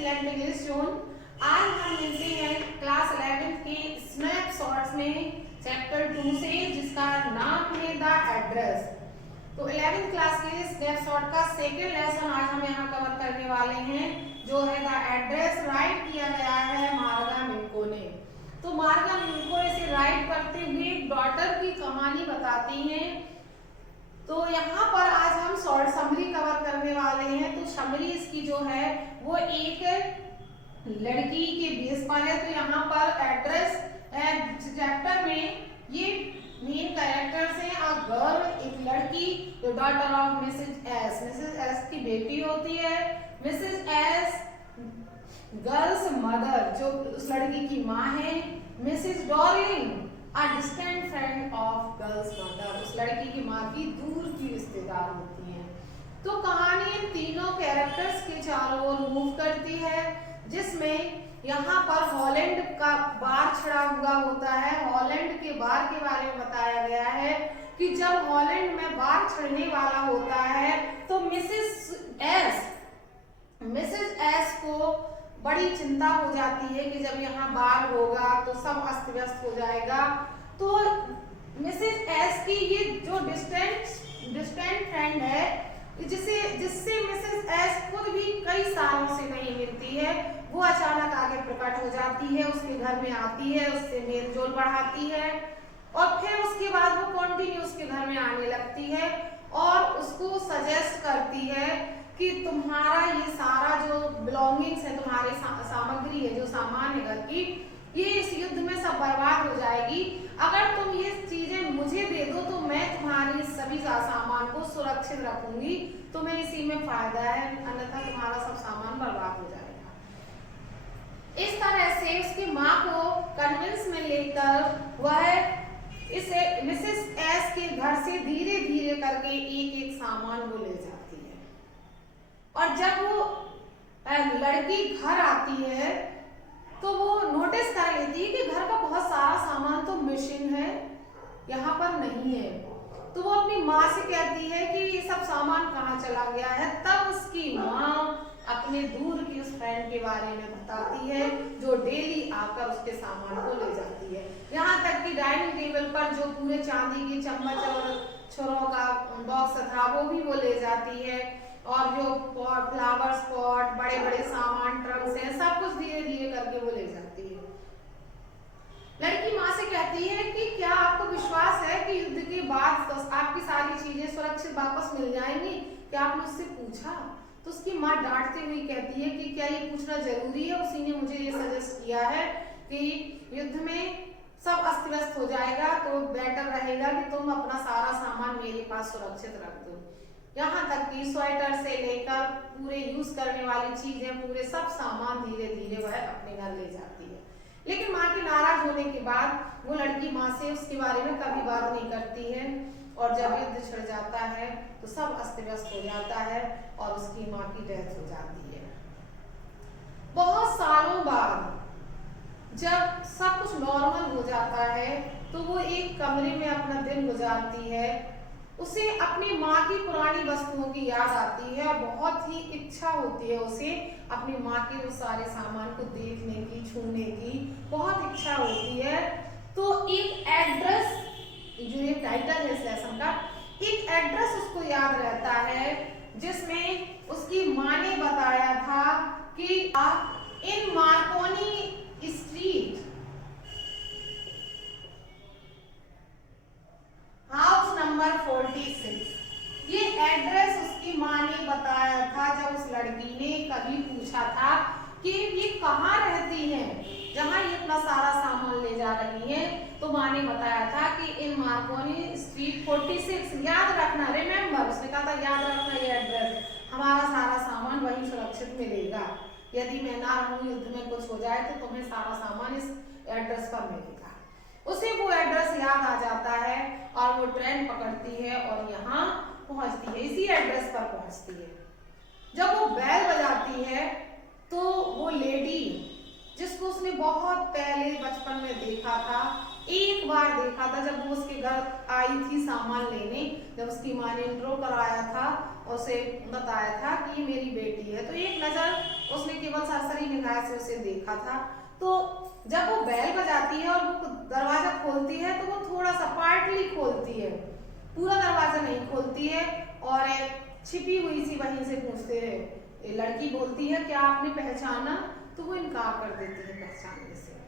Excellent English zone. आज हम मिलते हैं क्लास 11 के स्नैपशॉट्स में चैप्टर 2 से, जिसका नाम है द एड्रेस। तो 11th क्लास के स्नैपशॉट का सेकेंड लेसन आज हम यहाँ कवर करने वाले हैं, जो है द एड्रेस। राइट किया गया है मार्गा मिन्को ने। तो मार्गा मिन्को इसे राइट करते हुए डॉटर की कहानी बताती हैं। तो यहाँ पर आज हम शॉर्ट समरी कवर करने वाले हैं। तो समरी इसकी जो है वो एक लड़की के बेस पर है। तो यहाँ पर एड्रेस चैप्टर में ये मेन कैरेक्टर्स हैं। अ गर्ल, एक लड़की, जो daughter of Mrs S, Mrs S की बेटी होती है। मिसेज एस गर्ल्स मदर, जो उस लड़की की माँ है। Mrs Darling a distant friend of girl's mother, उस लड़की की माँ की दूर की रिश्तेदार होती है। तो कहानी इन तीनों कैरेक्टर्स के चारों ओर मूव करती है, जिसमें यहाँ पर हॉलैंड का बार छड़ा हुआ होता है। हॉलैंड के बार के बारे में बताया गया है कि जब हॉलैंड में बार छड़ने वाला होता है तो मिसेज एस को बड़ी चिंता हो जाती है कि जब यहाँ बार होगा तो सब अस्त व्यस्त हो जाएगा। तो मिसेज एस की ये जो डिस्टेंट फ्रेंड है, जिससे मिसेज एस खुद भी कई सालों से नहीं मिलती है, वो अचानक आगे प्रकट हो जाती है, उसके घर में आती है, उससे मेल जोल बढ़ाती है और फिर उसके बाद वो कंटिन्यू उसके घर में आने लगती है और उसको सजेस्ट करती है कि तुम्हारा ये सारा जो बिलोंगिंग्स है, तुम्हारी सामग्री है, जो सामान है घर की, ये इस युद्ध में सब बर्बाद हो जाएगी। अगर तुम ये चीजें मुझे दे दो तो मैं तुम्हारी सभी सामान को सुरक्षित रखूंगी, तुम्हें इसी में फायदा है, अन्यथा तुम्हारा सब सामान बर्बाद हो जाएगा। इस तरह से उसकी माँ को कन्विंस में लेकर वह इसे मिसेस एस के घर से धीरे धीरे करके एक एक सामान वो ले जाती है। और जब वो लड़की घर आती है तो वो नोटिस कर लेती है कि घर का बहुत सारा सामान तो मिसिंग है, यहाँ पर नहीं है। तो वो अपनी माँ से कहती है कि ये सब सामान कहाँ चला गया है। तब उसकी माँ अपने दूर की उस फ्रेंड के बारे में बताती है, जो डेली आकर उसके सामान को ले जाती है। यहाँ तक कि डाइनिंग टेबल पर जो पूरे चांदी के चम्मच और छोरों का बॉक्स था वो भी वो ले जाती है, और जो फ्लावर्स पॉट, बड़े बड़े सामान, ट्रंक्स हैं, सब कुछ धीरे धीरे करके वो ले जाती है। लड़की माँ से कहती है कि क्या आपको विश्वास है कि युद्ध के बाद तो आपकी सारी चीजें सुरक्षित वापस मिल जाएंगी? क्या आपने उससे पूछा? तो उसकी माँ डांटते हुए कहती है कि क्या ये पूछना जरूरी है? उसी ने मुझे ये सजेस्ट किया है कि युद्ध में सब अस्त व्यस्त हो जाएगा, तो बेटर रहेगा कि तुम अपना सारा सामान मेरे पास सुरक्षित रख दो। यहाँ तक कि स्वेटर से लेकर पूरे यूज करने वाली चीजें, पूरे सब सामान धीरे धीरे वह अपने घर ले जाती है। लेकिन माँ के नाराज होने के बाद वो लड़की माँ से उसके बारे में कभी बात नहीं करती है, और जब युद्ध छिड़ जाता है तो सब अस्त व्यस्त हो जाता है और उसकी माँ की डेथ हो जाती है। बहुत सालों बाद जब सब कुछ नॉर्मल हो जाता है तो वो एक कमरे में अपना दिन गुजारती है। उसे अपनी माँ की पुरानी वस्तुओं की याद आती है और बहुत ही इच्छा होती है उसे अपनी माँ के उस सारे सामान को देखने की, छूने की बहुत इच्छा होती है। तो एक एड्रेस, जो ये टाइटल है इस लेसन का, एक एड्रेस उसको याद रहता है, जिसमें उसकी माँ ने बताया था कि इन मार्कोनी स्ट्रीट, हाउस नंबर 46। ये एड्रेस उसकी माँ ने बताया था जब उस लड़की ने कभी पूछा था कि ये कहाँ रहती हैं, जहाँ ये इतना सारा सामान ले जा रही है। तो माँ ने बताया था कि इन मार्कोनी स्ट्रीट 46, याद रखना, रिमेम्बर, उसने कहा था याद रखना ये एड्रेस, हमारा सारा सामान वहीं सुरक्षित मिलेगा। यदि मैं ना रहूं, युद्ध में कुछ हो जाए तो तुम्हें सारा सामान इस एड्रेस पर मिलेगा। उसे वो एड्रेस याद आ जाता है और वो ट्रेन पकड़ती है और यहाँ पहुंचती है, इसी एड्रेस पर पहुंचती है। जब वो बेल बजाती है तो वो लेडी, जिसको उसने बहुत पहले बचपन में देखा था, एक बार देखा था जब वो उसके घर आई थी सामान लेने, जब उसकी माँ ने इंट्रो कराया था और उसे बताया था कि ये मेरी बेटी है, तो एक नजर उसने केवल सरसरी निगाह से उसे देखा था। तो जब वो बेल बजाती है और वो दरवाजा खोलती है तो वो थोड़ा सा पार्टली खोलती है, पूरा दरवाजा नहीं खोलती है, और छिपी हुई सी वहीं से पूछते हैं, लड़की बोलती है क्या आपने पहचाना, तो वो इनकार कर देती है पहचानने से।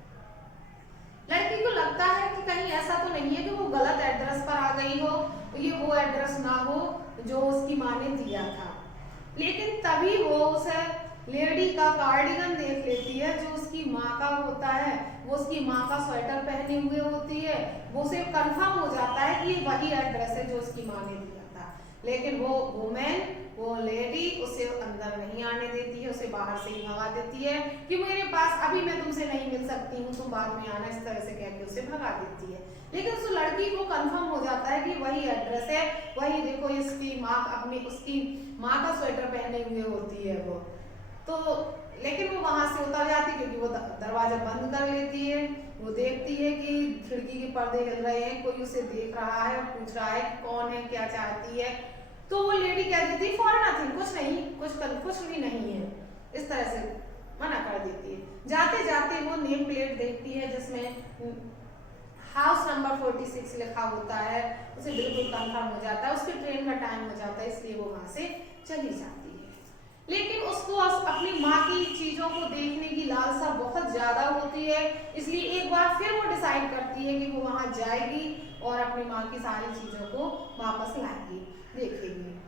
लड़की को लगता है कि कहीं ऐसा तो नहीं है कि वो गलत एड्रेस पर आ गई हो, ये वो एड्रेस ना हो जो उसकी माँ ने दिया था। लेकिन तभी वो उसे लेडी का कार्डिगन देख लेती है जो उसकी माँ का होता है, वो उसकी माँ का स्वेटर पहने हुए होती है। वो उसे कंफर्म हो जाता है कि वही एड्रेस है जो उसकी माँ ने दिया था। लेकिन वो वुमेन, वो लेडी उसे अंदर नहीं आने देती है, उसे बाहर से ही भगा देती है कि मेरे पास अभी मैं तुमसे नहीं मिल सकती हूँ, तुम बाद में आना, इस तरह से कह के उसे भगा देती है। लेकिन उस लड़की को कंफर्म हो जाता है कि वही एड्रेस है, वही देखो इसकी माँ अपनी उसकी माँ का स्वेटर पहने हुए होती है वो। तो लेकिन वो वहां से उतर जाती क्योंकि वो दरवाजा बंद कर लेती है। वो देखती है कि खिड़की के पर्दे हिल रहे हैं, कोई उसे देख रहा है और पूछ रहा है कि कौन है, क्या चाहती है। तो वो लेडी कह देती है फॉर नथिंग, कुछ नहीं, कुछ भी नहीं है, इस तरह से मना कर देती है। जाते जाते वो नेम प्लेट देखती है जिसमें हाउस नंबर 46 लिखा होता है, उसे बिल्कुल कंफर्म हो जाता है, उसके ट्रेन का टाइम हो जाता है, इसलिए वो वहां से चली जाती है। लेकिन उसको अपनी माँ की चीजों को देखने की लालसा बहुत ज्यादा होती है, इसलिए एक बार फिर वो डिसाइड करती है कि वो वहां जाएगी और अपनी माँ की सारी चीजों को वापस लाएगी, देखेगी।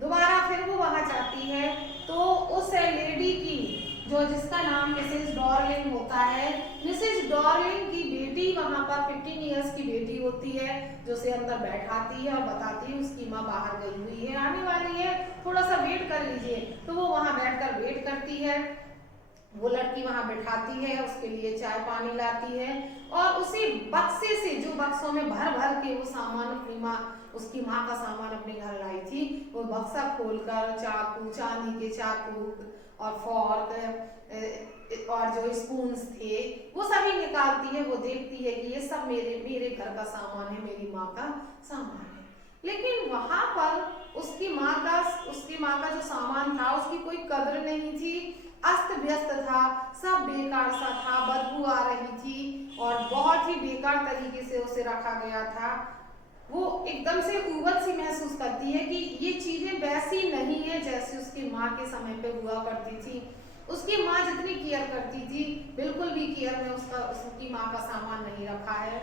दोबारा फिर वो वहां जाती है तो उस लेडी की जो जिसका नाम मिसेज डॉर्लिंग होता है, मिसेज डॉर्लिंग की बेटी वहां पर 15 इयर्स की बेटी होती है जो उसे अंदर बैठाती है और बताती है उसकी माँ बाहर गई हुई है, आने वाली है, थोड़ा सा वेट कर लीजिए। तो वो वहां बैठकर वेट करती है, वो लड़की वहां बैठाती है, उसके लिए चाय पानी लाती है और उसी बक्से से जो बक्सों में भर भर के वो सामान अपनी माँ उसकी माँ का सामान अपने घर लाई थी, वो बक्सा खोलकर चाकू, चांदी के चाकू और फॉर्क और जो स्पून्स थे वो सभी निकालती है। वो देखती है कि ये सब मेरे घर का सामान है, मेरी माँ का सामान है। लेकिन वहां पर उसकी माँ का जो सामान था उसकी कोई कद्र नहीं थी, अस्त व्यस्त था, सब बेकार सा था, बदबू आ रही थी और बहुत ही बेकार तरीके से उसे रखा गया था। वो एकदम से उबत सी महसूस करती है कि ये चीजें वैसी नहीं है जैसे उसकी माँ के समय पे हुआ करती थी। उसकी माँ जितनी केयर करती थी बिल्कुल भी केयर में उसकी माँ का सामान नहीं रखा है।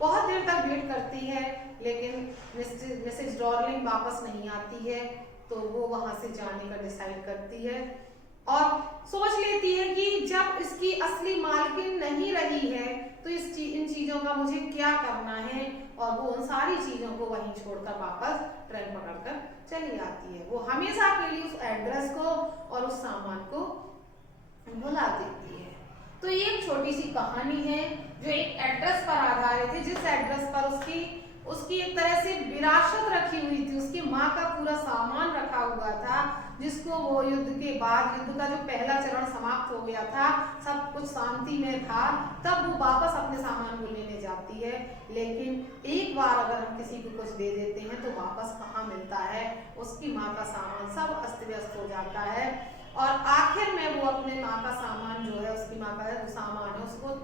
बहुत देर तक वेट करती है लेकिन मिसेज डॉर्लिंग वापस नहीं आती है, तो वो वहां से जाने का डिसाइड करती है और सोच लेती है कि जब इसकी असली मालकिन नहीं रही है तो इन चीजों का मुझे क्या करना है, और वो उन सारी चीजों को वहीं छोड़कर वापस ट्रेन पकड़कर चली आती है। वो हमेशा के लिए उस एड्रेस को और उस सामान को भुला देती है। तो ये एक छोटी सी कहानी है जो एक एड्रेस पर आधारित है, जिस एड्रेस पर उसकी एक तरह से विरासत रखी हुई थी, उसकी माँ का पूरा सामान रखा हुआ था, जिसको वो युद्ध के बाद, युद्ध का जो पहला चरण समाप्त हो गया था, सब कुछ शांति में था, तब वो वापस अपने सामान को लेने जाती है। लेकिन एक बार अगर हम किसी को कुछ दे देते हैं तो वापस कहाँ मिलता है, उसकी माँ का सामान सब अस्त व्यस्त हो जाता है और आखिर में वो अपने माँ का सामान जो है, उसकी माँ का जो सामान है उसको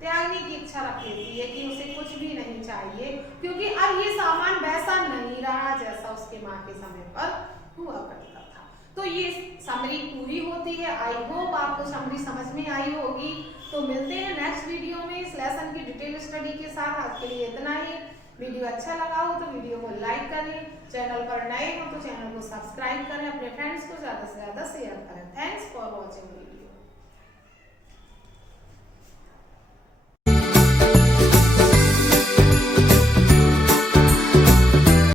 त्यागने की इच्छा रख लेती है कि उसे कुछ भी नहीं चाहिए, क्योंकि अब ये सामान वैसा नहीं रहा जैसा उसके माँ के समय पर हुआ करता था। तो ये समरी पूरी होती है। आई होप आपको समरी समझ में आई होगी। तो मिलते हैं नेक्स्ट वीडियो में इस लेसन की डिटेल स्टडी के साथ। आज के लिए इतना ही। वीडियो अच्छा लगा हो तो वीडियो को लाइक करें, चैनल पर नए हो तो चैनल को सब्सक्राइब करें, अपने फ्रेंड्स को ज्यादा से ज्यादा शेयर करें। Thanks for watching video.